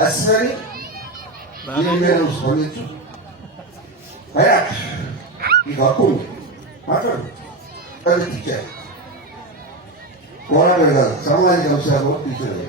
అశ్వని మీరు స్పందించు. ఈ హక్కు ఉంది, మాట్లాడు. అది టీచర్ పోరాడే కాదు, సామాజిక అంశాలు టీచర్.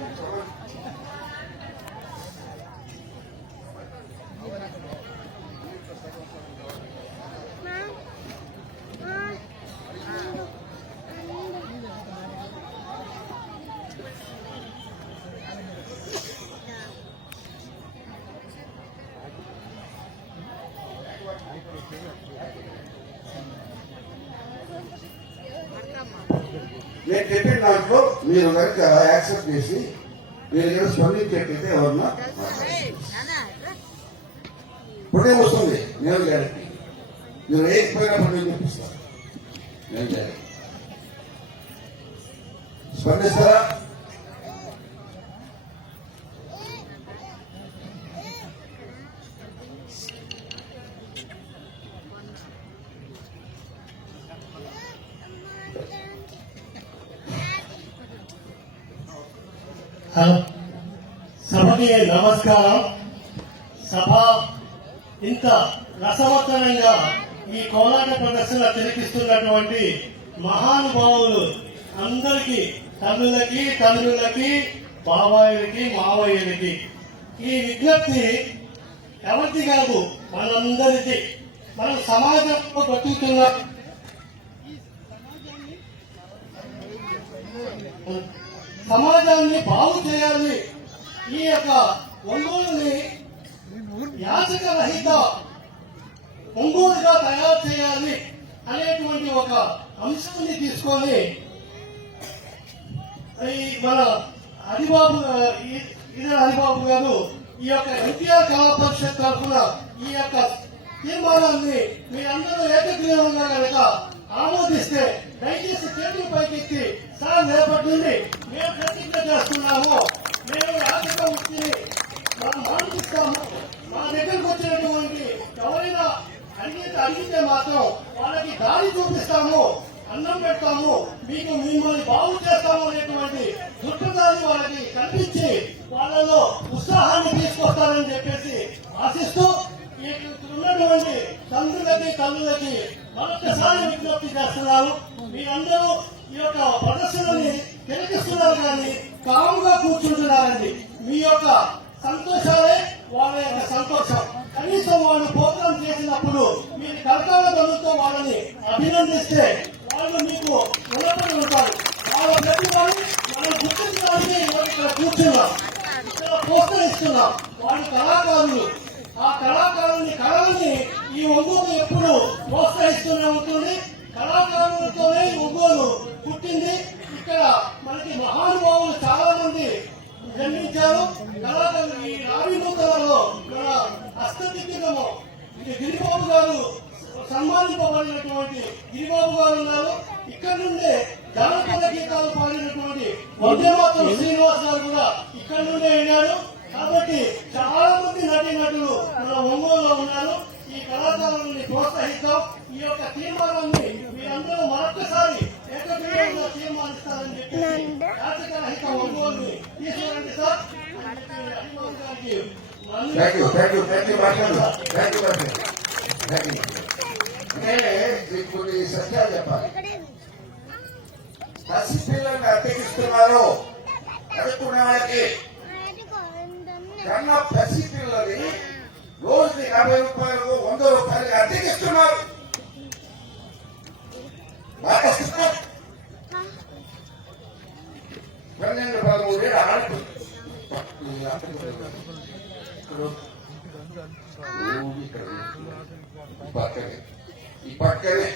నేను చెప్పిన దాంట్లో మీరు కనుక యాక్సెప్ట్ చేసి మీరు ఏదో స్పందించేటైతే ఎవరన్నా ఇప్పుడే వస్తుంది. నేను గ్యారెంటీ మీరు వేయకపోయినప్పుడు నేను చూపిస్తాను. నేను గ్యారెంటీ స్పందిస్తారా? సభకి నమస్కారం. సభ ఇంత రసవత్తరంగా ఈ కోలాట ప్రదర్శన తిలకిస్తున్నటువంటి మహానుభావులు అందరికీ, తల్లులకి, తండ్రులకి, బాబాయిలకి, మావయ్యలకి ఈ విజ్ఞప్తి ఎవరిది కాదు, మనందరిది. మనం సమాజంలో బతుకుతున్నాం. సమాజాన్ని బాగు చేయాలి. ఈ యొక్క ఒంగోలుని యాచక రహిత ఒంగోలుగా తయారు చేయాలి అనేటువంటి ఒక అంశాన్ని తీసుకొని మన హరిబాబు హరిబాబు గారు ఈ యొక్క ఎన్టీఆర్ కళా పరిషత్ తరఫున ఈ యొక్క తీర్మానాన్ని మీరందరూ ఏకగ్రీవంగా కనుక ఆమోదిస్తే దయచేసి చేతులు పైకెత్తి సార్ రేపటి నుండి మేము ప్రతిజ్ఞ చేస్తున్నాము, మేము యాచక వృత్తిని మనం మానుపిస్తాము. మా దగ్గరకు వచ్చినటువంటి ఎవరైనా అడిగితే మాత్రం వాళ్ళకి దారి చూపిస్తాము, అన్నం పెడతాము, మీకు మిమ్మల్ని బాగు చేస్తాము అనేటువంటి దృక్పథాన్ని వాళ్ళకి కల్పించి వాళ్ళలో ఉత్సాహాన్ని తీసుకొస్తారని చెప్పేసి ఆశిస్తూ ఉన్నటువంటి తండ్రులకి, తల్లులకి మరొకసారి విజ్ఞప్తి చేస్తున్నారు. మీరందరూ ఈ యొక్క ప్రదర్శనని తిలకిస్తున్నారు కానీ కాముగా కూర్చుంటున్నారండి. మీ యొక్క సంతోషాలే వాళ్ళ యొక్క సంతోషం. కనీసం వాళ్ళు ప్రోగ్రాం చేసినప్పుడు మీరు కర్తాల బంధుతో వాళ్ళని అభినందిస్తే వాళ్ళు మీకు రుణపడి ఉంటారు. వాళ్ళ ప్రతిభని మనం గుర్తించడానికి ఇక్కడ కూర్చున్నాం, ఇక్కడ ప్రోత్సహిస్తున్నాం. వాళ్ళు కళాకారులు. ఆ కళాకారుని కళలని ఈ ఒంగోలు ఎప్పుడు ప్రోత్సహిస్తూనే ఉంటుంది. కళాకారులతోనే ఒంగోలు పుట్టింది. ఇక్కడ మనకి మహానుభావులు చాలా మంది జన్మించారు. కళాకారులు ఈ రావినూతలలో మన అష్టదిగ్గజము గిరిబాబు గారు సన్మానింపబడినటువంటి గిరిబాబు గారు ఉన్నారు. ఇక్కడ నుండే జానపద గీతాలు పాడినటువంటి వందేమాతరం శ్రీనివాస్ గారు కూడా ఇక్కడ నుండే వెళ్ళారు. కాబట్టి చాలా మంది నటీనటులు మన ఒంగోలులో ఉన్నారు. ఈ కళాకారుల్ని ప్రోత్సహిద్దాం. ఈ యొక్క తీర్మానాన్ని మీరందరూ మరొకసారి ఏకగ్రీవంగా తీర్మానిస్తారని చెప్పి యాచక రహిత ఒంగోలుని తీసుకురండి సార్. కొన్ని సత్యాలు చెప్పాలి. పసిపిల్లల్ని అద్దెకిస్తున్నారు చదువుకున్న వాళ్ళకి కన్నా పసిపిల్లల్ని రోజుకి 50 రూపాయలు 100 రూపాయలకి అద్దెకిస్తున్నారు. బాగా 12-13 ఏళ్ళు ఆడుతుంది. ఈ పక్కనే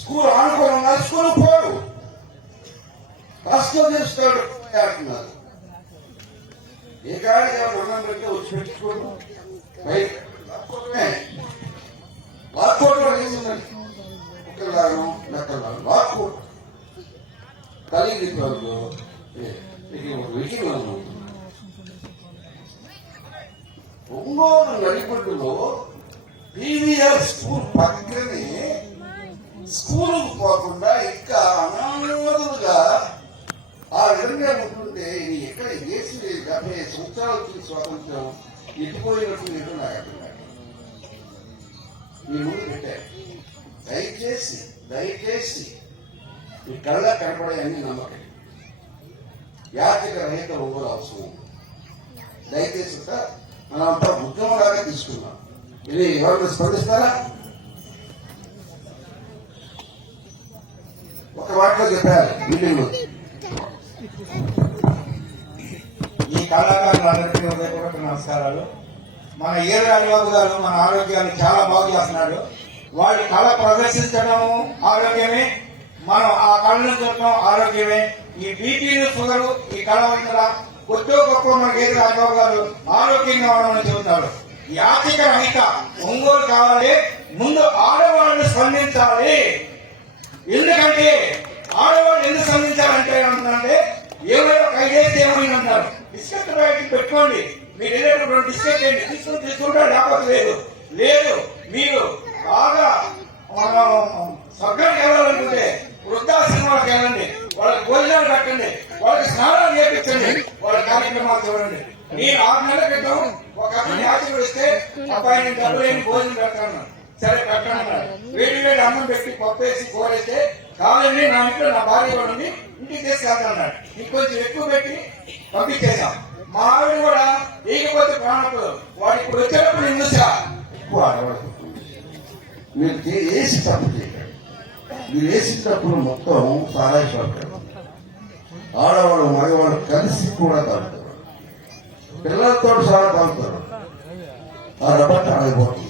స్కూల్ ఆనుకొని ఉన్నారు. స్కూల్ పోరు కాస్ట్లో చేస్తాడు అంటున్నారు. ఏ గాడికి అన్నం పెట్టి వచ్చి పెట్టుకోడు. లాక్కోట్లో వేసిందండి. ఒకలాగం లెక్కలాగం లాక్కోడు కలిగి ఒంగోలు నడిపట్టులో పీవీఆర్ స్కూల్ పక్కనే స్కూల్ పోకుండా ఇంకా అనామదులుగా ఆ విధంగా ఉంటుంటే ఇది ఎక్కడ చేసి 75 సంవత్సరాలు వచ్చిన స్వాతంత్రం ఎట్టిపోయినట్టు ఏంటో నాకు అర్థం కాదు. మీ ముందు పెట్టారు. దయచేసి ఈ కళ్ళ కనపడే అన్ని నమ్మకం. యాత్రిక రహిత ఒంగోలు అవసరం. దయచేసి మనంతా ఉద్యమంలాగా తీసుకున్నాం. ఇది ఎవరైనా స్పందిస్తారా? ఒక మాటలో చెప్పారు మీటింగ్. ఈ కళాకారులందరికీ హృదయపూర్వక నమస్కారాలు. మన ఏరు రాజబాబు గారు మన ఆరోగ్యాన్ని చాలా బాగు చేస్తున్నాడు. వాడి కళ ప్రదర్శించడం ఆరోగ్యమే, మనం ఆ కళను చూడటం ఆరోగ్యమే. ఈ బీపీలు షుగరు ఈ కళ వల్ల కొద్దో గొప్ప మన ఏరు రాజబాబు గారు ఆరోగ్యంగా ఉండమని చెబుతాడు. ఈ ఆర్థిక రహిత ఒంగోలు కావాలి. ముందు ఆడవాళ్ళని స్పందించాలి. ఎందుకంటే ఆడవాళ్ళు ఎందుకు స్పందించాలంటే ఏమంటున్నారంటే ఏమైనా కైదేసి ఏమైనా అంటారు. బిస్కెట్ ప్యాకెట్ పెట్టుకోండి, మీరు వెళ్ళేటప్పుడు బిస్కెట్ చేయండి, తీసుకుంటే లేకపోతే లేదు. మీరు బాగా స్వర్గానికి వెళ్ళాలనుకుంటే వృద్ధాశ్రమాలకు వెళ్ళండి, వాళ్ళకి భోజనాలు పెట్టండి, వాళ్ళకి స్నానాలు చేయించండి, వాళ్ళ కార్యక్రమాలు చూడండి. నేను 6 నెలల క్రితం ఒక అతని యాచకుడు ఇస్తే అబ్బాయి నేను డబ్బు లేని భోజనం పెడతాను. సరే పెట్టండి. వేడి అన్నం పెట్టి పప్పేసి కూరేస్తే కావాలండి నా ఇంట్లో నా భార్య కూడా ఉంది, ఇంటికి తీసుకెళ్తాన్నాడు. ఇంకొంచెం ఎక్కువ పెట్టి పంపించేశాం. మా ఆవిడ కూడా ఏకపోతే ప్రాణప్పుడు వాడు ఇప్పుడు వచ్చేటప్పుడు నిందుసా ఎక్కువ ఆడవాళ్ళు మీరు వేసి తప్పు చేయకండి. మీరు వేసేటప్పుడు మొత్తం సహాయపడతారు. ఆడవాళ్ళు మగవాళ్ళు కలిసి కూడా తాగుతారు, పిల్లలతో సహా తాగుతారు. ఆ రబ్బట్ ఆగిపోతుంది.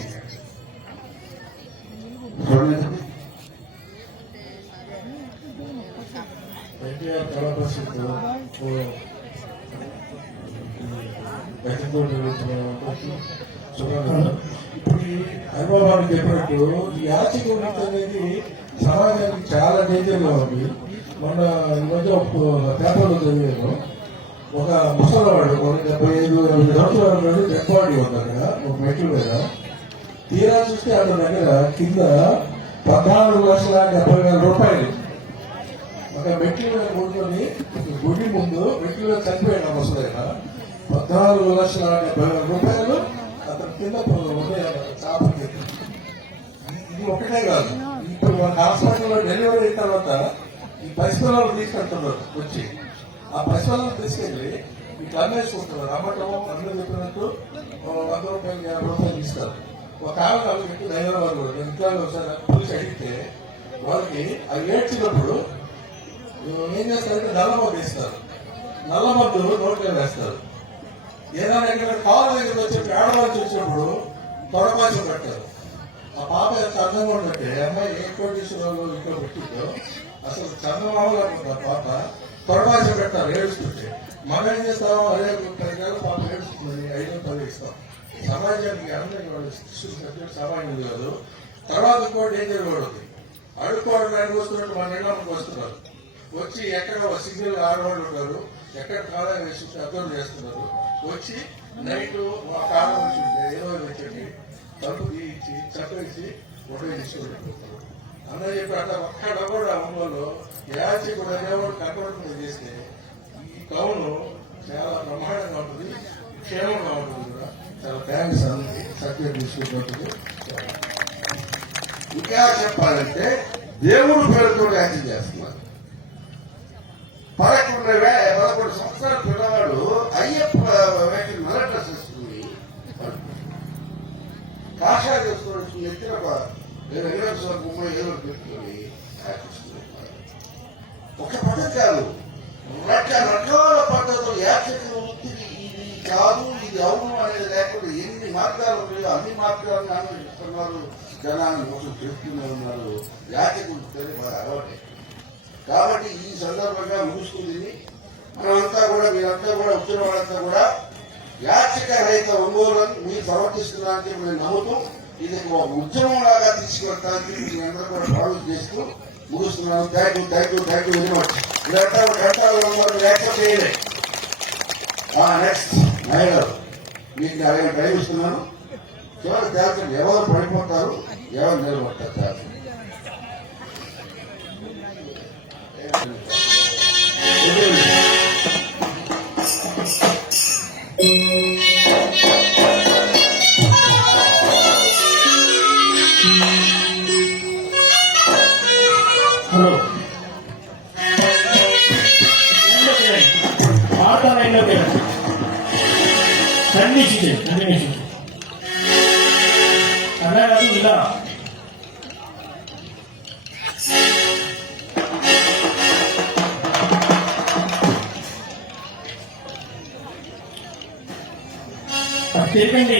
ఎన్టీఆర్ కళా పరిషత్ ఇప్పుడు ఈ హైదరాబాద్ చెప్పినట్టు ఈ ఆర్థిక వృత్తి అనేది సమాజానికి చాలా డేంజర్గా ఉంది. మొన్న ఈ మధ్య పేపర్లో చదివాను, ఒక ముసలివాడు 75 సంవత్సరాలు డెడ్ బాడీ ఉన్నారు కదా ఒక మెట్ల మీద. తీరా చూస్తే అతని దగ్గర కింద 14,70,000 రూపాయలు ఒక మెట్ల మీద కూర్చొని గుడి ముందు మెట్ల మీద చనిపోయిన ముసలైన 14,70,000 రూపాయలు అతని కింద చాపకి. ఇది ఒకటే కాదు, ఇప్పుడు మన హాస్పిటల్లో డెలివరీ అయిన తర్వాత ఈ పసిపిల్లలు తీసుకెళ్తున్నారు వచ్చి, ఆ పసిపిల్లలు తీసుకెళ్లి ఇట్లా అమ్మేసుకుంటున్నారు. అమ్మటము అందరూ చెప్పినట్టు 100 రూపాయలు 50 రూపాయలు ఇస్తారు. ఒక ఆమె పెట్టి హైదరాబాద్ కూడా ఇంట్లో ఒకసారి పిలిచి అడిగితే వాళ్ళకి అవి ఏడ్చినప్పుడు ఏం చేస్తారంటే నల్లమందు ఇస్తారు. నల్లమందు నోట్లో వేస్తారు. ఏదైనా ఎక్కడ కాలు దగ్గర వచ్చి ఆడవాళ్ళు చూసినప్పుడు తొడపాసం పెట్టారు. ఆ పాప ఎంత అందంగా ఉందంటే అమ్మాయి ఏ కోటేశ్వరంలో ఇంట్లో పెట్టిందో అసలు చందమామలా ఉంటుంది. ఆ పాప తొడపాసం పెట్టారు ఏడుస్తుంటే. మనం ఏం చేస్తాం, అదే 10 పాప ఏడుస్తుంది 5-10 ఇస్తాం. సమాజానికి అందరికీ వాళ్ళు సబ్జెక్ట్ సమాజం కాదు. తర్వాత ఇంకోటి ఏం జరగకూడదు, అడుక్కోవడానికి వస్తున్నట్టు మన ఇళ్ళకి వస్తున్నారు. వచ్చి ఎక్కడ సిగ్నల్ ఆడవాళ్ళు ఉంటారు, ఎక్కడ కాలం వేసి అర్థం చేస్తున్నారు. వచ్చి నైట్ మా కాలం వచ్చి ఉంటే ఏదో వచ్చి తలుపు తీయించి చప్పేసి ఫోటో తీసుకుంటారు. అందరూ చెప్పి అట్లా ఒక్కడ కూడా అమ్మలో యాచి కూడా అనేవాడు కనపడకుండా చేస్తే ఈ కవును చాలా బ్రహ్మాండంగా ఉంటుంది, క్షేమంగా ఉంటుంది కూడా. చాలా థ్యాంక్స్ అందరికి సబ్జెక్ట్ తీసుకుంటుంది. ఇంకా చెప్పాలంటే దేవుడు పేరుతో యాక్షన్ చేస్తున్నారు. 11 సంవత్సరాల పిల్లవాడు అయ్యప్ప నల్ల డ్రెస్ వేసుకుని కాషాయ చేసుకుని ఎత్తిన వెంకటేశ్వర బొమ్మ ఏదో పెట్టుకుని యాచిస్తున్నారు. ఒక పద్ధతి కాదు, రకరకాల పద్ధతులు యాచకులు వృత్తిని ఇది కాదు ఇది అవును అనేది లేకుండా ఎన్ని మార్గాలు ఉన్నాయో అన్ని మార్గాలను ఆనందిస్తున్నారు. జనాన్ని మోసం చేస్తూనే ఉన్నారు. యాచకులు బాగా అలవాటే. కాబట్టి ఈ సందర్భంగా ముగుస్తుంది. మనమంతా కూడా మీరంతా కూడా వచ్చిన వాళ్ళంతా కూడా యాచక రహిత ఒంగోలను మీరు సమర్థిస్తున్నారని మేము నమ్ముతూ ఇది ఒక ఉద్యమం లాగా తీసుకెళ్ళడానికి మీ అందరూ కూడా ప్రామిస్ చేస్తూ ముగుస్తున్నాను. Thank you very much. ఇదంతా ఒక గంటలు లేకపోతే చేయలే. నెక్స్ట్ నాయగారు మీకు అలాగే టైం ఇస్తున్నాను. చివరి తేల్చండి, ఎవరు పడిపోతారు ఎవరు నిలబడతారు తేల్చండి. లైన్లోకి వెళ్ళండి. కంటిన్యూషన్ అలా కాదు ఇలా. తిరగండి.